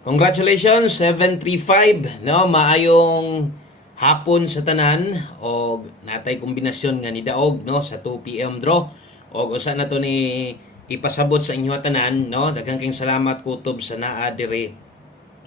Congratulations 735, no, maayong hapon sa tanan og natay kombinasyon nga ni daog, no, sa 2 PM draw og usa na to ni ipasabot sa inyo tanan, no. Daghang kayong salamat kutob sa naa dire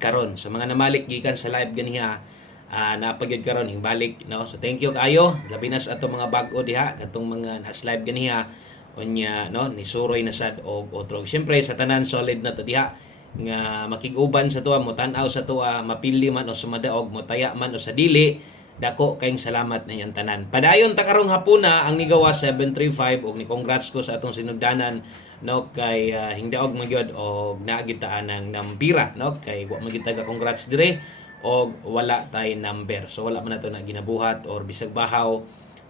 karon sa mga namalik gikan sa live ganiha. Napagyud karon hingbalik, no. So thank you kayo labi na sa ato mga bag-o diha katong mga nas live ganiha unya, no, ni suroy na sad og otro. Syempre sa tanan solid na to diha nga makig-uban sa tuwa mo tan-aw sa tuwa mapili man o sa madaog mo taya man o sa dili dako kayong salamat na yan tanan. Padayon ta karong hapuna ang nigawa 735 og ni congrats ko sa atong sinugdanan, no, kay hingdaog magyod og naagitaan ng nambira, no, kay wa magitaga congrats dire og wala tay number, so wala man nato na ginabuhat or bisag bahaw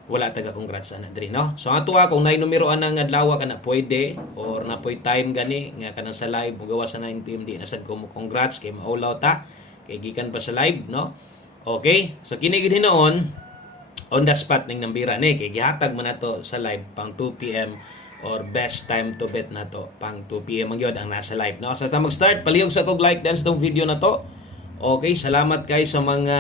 wala taga congrats ana diri, no. So ato kung nay numero ana nga adlaw kana pwede or napoy time gani nga kanang sa live mugawa sa 9 PM di nasad ko mo congrats kay maulaw ta kay gikan pa sa live, no. Okay, so kini gid hinoon on the spot ning nambira ni kay gihatag man nato sa live pang 2 PM or best time to bet nato pang 2 PM magyod ang nasa live, no. So sa mag-start palihog sa kog like dance tong video na to. Okay, salamat kay sa mga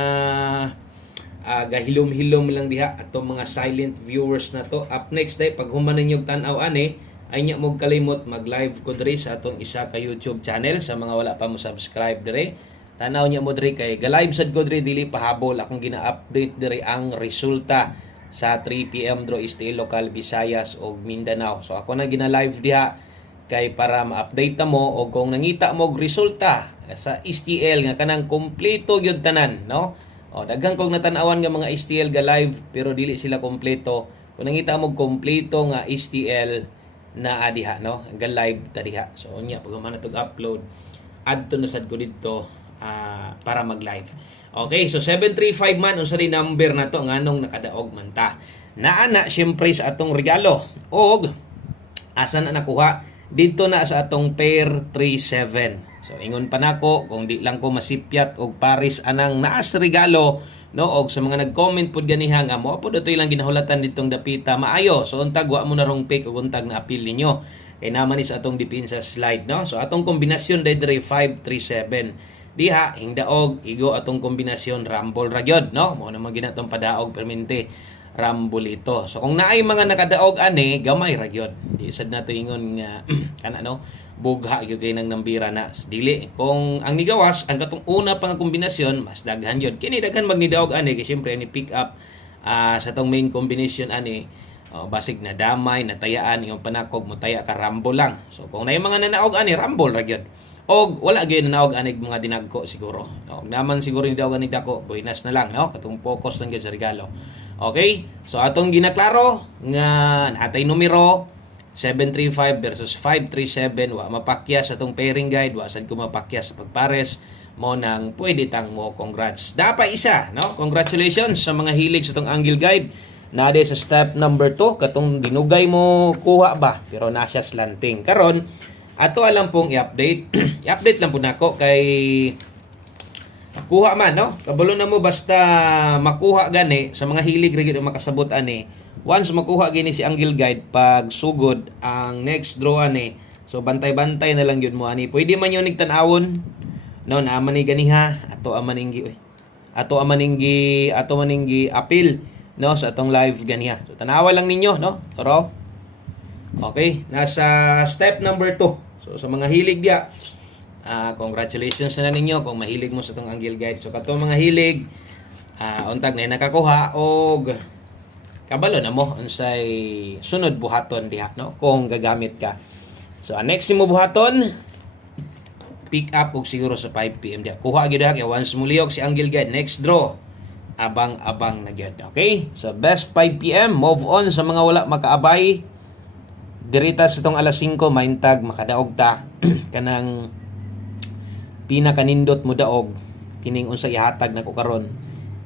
gahilom-hilom lang diha atong mga silent viewers na to. Up next day pag human ninyong tan-aw ani ay nya mo kalimot mag-live ko diri sa atong isa ka YouTube channel sa mga wala pa mo subscribe diri. Tanaw niya mo diri kay ga-live sad ko diri dili pahabol akong gina-update diri ang resulta sa 3 PM draw STL local Visayas ug Mindanao. So ako na gina-live diha kay para ma-update ta mo o kung nangita mo og resulta sa STL nga kanang kompleto gyud tanan, no. O daghang kog natan-awan nga mga STL ga live pero dili sila kompleto. Kung nangita mo kompleto nga STL na diha, no, ga live ta diha. So unya pag man natog upload add to na sad ko didto para mag-live. Okay, so 735 man unsa di number na to nganong nakadaog man ta. Naana syempre sa atong regalo og asa na nakuha dito na sa atong pair 37. So ingon pa nako kung di lang ko masipyat og paris anang naas regalo, no, og sa mga nag-comment pud ganiha nga mo pud ito ilang ginahulatan ditong dapita maayo. So untag wa mo na rong pick og untag na appeal ninyo. Kay naman is atong depensa slide, no. So atong kombinasyon dayre 537. Diha hingdaog igo atong kombinasyon rumble ra gyud, no. Mao na man ginatong padaog permente rumble ito. So kung naay mga nakadaog ani gamay ra gyud. Di sad nato ingon nga kana, no, bugha gyud kay nang nambira na dili kung ang nigawas ang katong una pang kombinasyon mas daghan gyud kini daghan magnidaog ani kay syempre ni pick up sa tong main combination ani basig na damay natayaan yung panakog mo taya ka rumble lang. So kung naay mga nanaog ani rumble ra gyud og wala gyud nanaog ani mga dinagko siguro, no, naman siguro ni daog ani dako buinas na lang, no, katong focus lang gyud sa regalo. Okay, so atong ginaklaro nga natay numero 735 versus 537 wa mapakyas sa atong pairing guide, wa sad ko mapakyas sa pagpares mo nang pwede tang mo congrats. Dapat isa, no? Congratulations sa mga hilig sa atong angle guide. Nade sa step number 2 katong dinugay mo kuha ba pero nasa slanting. Karon ato alam pong i-update. I-update lang po nako kay kuha man, no? Kabalo na mo basta makuha gani sa mga hilig ra gyud makasabot ani. Once makuha gini si Angle Guide pag sugod ang next draw ani. So bantay-bantay na lang yun mo ani. Pwede man yun nigtan-awon. No, naaman ni ganiha ato amaninggi Ato maninggi appeal, no, sa atong live ganiha. So tanawa lang ninyo, no? Toro. Okay, nasa step number 2. So sa mga hilig dia congratulations na ninyo kung mahilig mo sa itong Angle Guide. So katong mga hilig untag na nakakuha og kabalo na mo unsay sunod buhaton diha, no, kung gagamit ka. So next mo buhaton pick up og siguro sa 5 PM diha. Kuha gyud diha kay once muliyog si Angle Guide next draw abang-abang na gyud. Okay? So best 5 PM move on sa mga wala makaabay. Dirita sa tong alas 5 maintag makadaog ta kanang pinakanindot mo daog kining unsa ihatag nako karon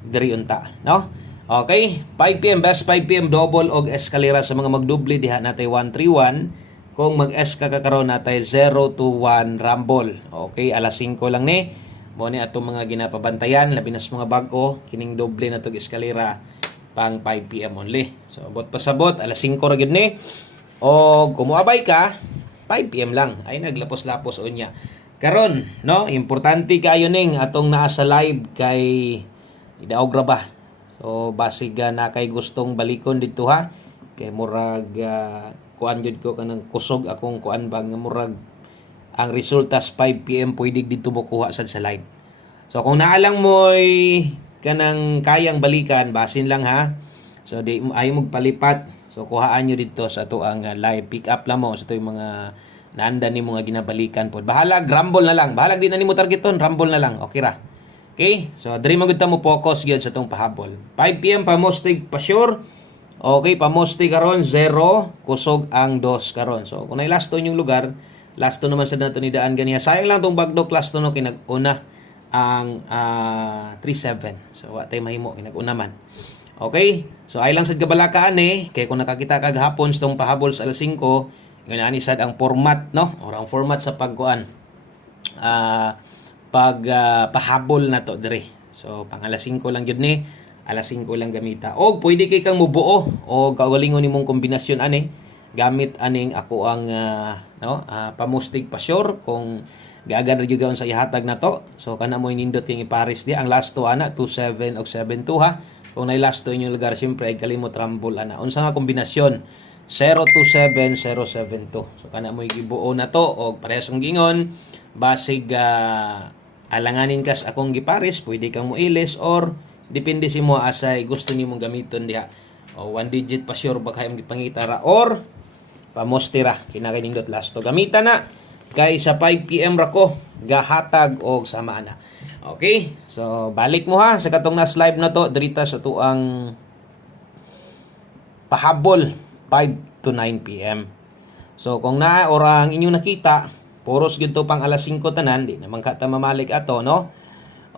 diri unta, no. Okay, 5 PM best 5 PM double og eskalera sa mga magdubli diha natay 131 kung mag-eska ka karon natay 0 to 1 rumble. Okay, alas 5 lang ni mo ni atong mga ginapabantayan labi na sa mga bag-o kining doble na tog eskalera pang 5 PM only. So abot pasabot alas 5 ra gyud ni og kumuabay ka 5 PM lang ay naglapos-lapos unya Karon, no, importante kaayo ning atong naa sa live kay idaog ra ba. So basig na kay gustong balikon dito ha. Kay murag kuan gid ko kanang kusog akong kuan ba nga murag ang resulta sa 5 PM pwede dito mo kuha sad sa live. So kung naalang mo'y kanang kayang balikan, basin lang ha. So di ay magpalipat. So kuhaan nyo dito sa to ang live pick up lang mo sa to yung mga naanda ni mga ginabalikan po. Bahala rumble na lang. Bahala di na nimo targeton, rumble na lang. Okay ra. Okay? So diri mo gud ta mo focus gyud sa tong pahabol. 5 PM pa mostig pa sure. Okay, pa mostig karon 0, kusog ang 2 karon. So kung nay last to yung lugar, last to naman sa nato ni daan ganiya. Sayang lang tong bagdok last to no kinag-una ang 37. So wa tay mahimo kinag-una man. Okay? So ay lang sad kabalakaan kay kung nakakita kag hapon sa tong pahabol sa alas 5, yun ani sad ang format no, or ang format sa pagkuan. Pahabol na to dire. So pang alas 5 lang gyud ni, alas 5 lang gamita. O pwede kay kang mubuo o kaugalingon nimong kombinasyon gamit aning ako ang pamustig pa sure kung gaagan ra gyud sa ihatag na to. So kana mo nindot yung ipares di ang last to 27 o 72 ha. Kung nay last to inyong lugar siyempre ay kalimot rumble unsa nga kombinasyon 027 072. So kana mo gibuo na to og parehas ang gingon basig alanganin kas akong gipares pwede kang moilis or depende si mo asay gusto nimo gamiton diha. O one digit pa sure ba kayong gipangita ra or pamostira kinakay nindot last to gamita na kay sa 5 PM ra ko gahatag og sama na. Okay? So balik mo ha sa katong nas live na to dirita sa tuang pahabol 5 to 9 PM. So kung na orang inyong nakita puros gyud to pang alas 5 tanan di naman ka ta mamalik ato no.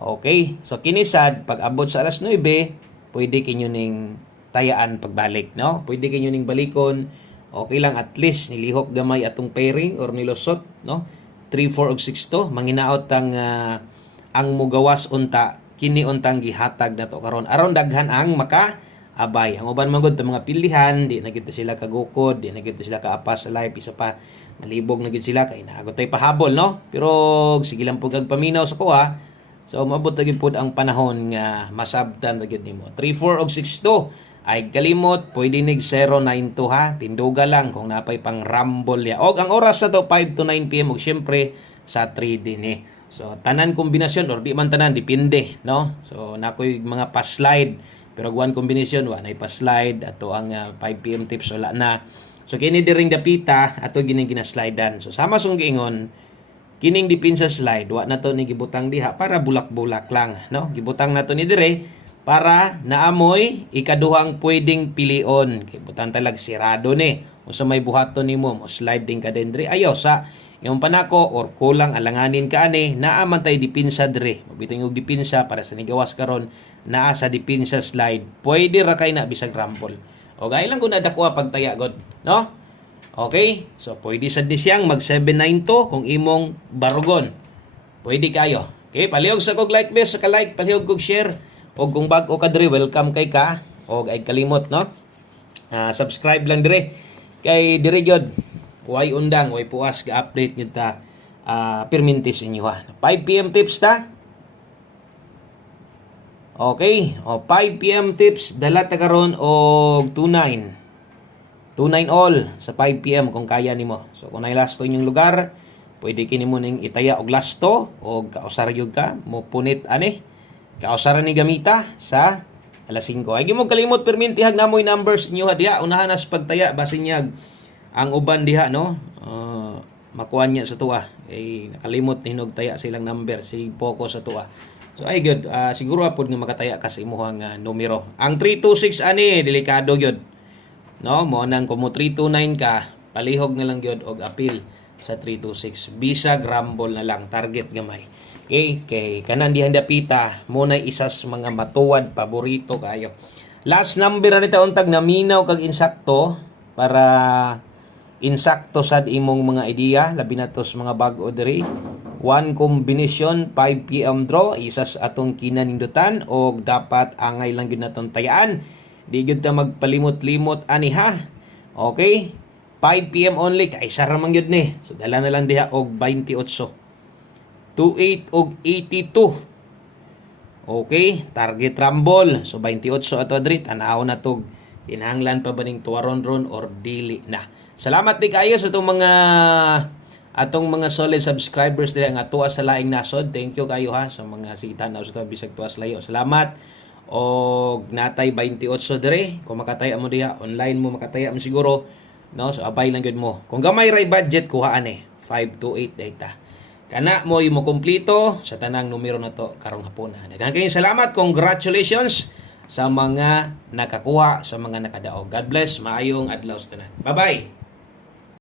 Okay? So kinisad pag abot sa alas 9 pwede kinyo ning tayaan pagbalik no. Pwede kinyo ning balikon. Okay lang at least nilihok gamay atong pairing or nilusot no. 3 4 ug 6 to manginaot ang mugawas unta kini untang gihatag nato karon aron daghan ang maka-abay. Ang uban man gud mga pilihan di na gid sila kagukod, di na gid sila kaapas sa live isa pa malibog na gid sila kay naagot tay pahabol no. Pero sige lang pug paminaw sa kuha. So maabot na gid pud ang panahon nga masabtan ra gid nimo. 3 4 ug 6 to ay kalimot pwede nig 092 ha. Tinduga lang kung napay pang rumble ya. Og ang oras sa to 5 to 9 PM ug syempre sa 3 din So tanan kombinasyon or di man tanan depende no. So nakoy mga pa-slide pero one kombinasyon wa nay pa-slide ato ang 5 PM tips wala na. So kini diring dapita ato gining ginaslidean. So sama sung giingon kining dipinsa slide wa na to ni gibutang diha para bulak-bulak lang no. Gibutang nato ni dire para naamoy ikaduhang pwedeng pilion. Kay butang talag sirado ni. Unsa may buhaton nimo mo slide din ka dendre ayaw sa yung panako or kulang alanganin ka naaman tay dipinsa dire. Mabiting og dipinsa para sa nigawas karon naa sa dipinsa slide. Pwede ra kay na bisag rumble. O gay lang kun adakwa pagtaya god, no? Okay? So pwede sa disyang mag 792 kung imong barugon. Pwede kayo. Okay, palihog sa kog like bes sa ka-like, palihog kog share. O kung bag-o ka dire, welcome kay ka. O ay kalimot, no? Subscribe lang dire. Kay dire gyud way undang, way puas ga-update nyo ta permintis inyo ha. 5 PM tips ta. Okay, 5 PM tips dala ta karon og 29 all sa 5 PM kung kaya nimo. So kung nay lasto inyong lugar, pwede kini mo ning itaya og lasto og kausar gyud ka mo punit kausara ni gamita sa alas 5. Ay gimo kalimot permintihag na mo'y numbers inyo ha diha unahan na sa pagtaya basin niya ang uban diha no makuha niya sa tuwa nakalimot hinog taya silang number si focus sa tuwa so ay good siguro apod nga makataya ka sa imuhang numero ang 326 delikado gyud no mo nang kumo 329 ka palihog na lang gyud og appeal sa 326 bisag rumble na lang target gamay kay kanan dihan dapita mo na isas mga matuwad paborito kayo last number na nita untag naminaw kag insakto para insakto sad imong mga ideya labi na to sa mga bag-o diri one combination 5 PM draw isas atong kinanindutan og dapat angay lang gyud naton tayaan di gyud ta magpalimot-limot ani ha okay 5 PM only kay sara man gyud ni so dala na lang diha og 28 28 og 82. Okay, target rumble. So 28 ato adri, tanaw na tog kinahanglan pa ba ning tuwaron-ron or dili na. Salamat di kayo sa atong mga solid subscribers diri nga tuwa sa laing nasod. Thank you kayo ha sa mga sigitanaw sa bisag tuwas layo. Salamat. Og natay 28 dire, kung makataya mo diha online mo makataya mo siguro, no? So abay lang gyud mo. Kung gamay ray budget kuhaan 528 data. Kana mo imo kumpleto sa tanang numero na to karong hapon. Daghang kayong salamat, congratulations sa mga nakakuha, sa mga nakadaog. God bless, maayong adlaw sa tanan. Bye-bye.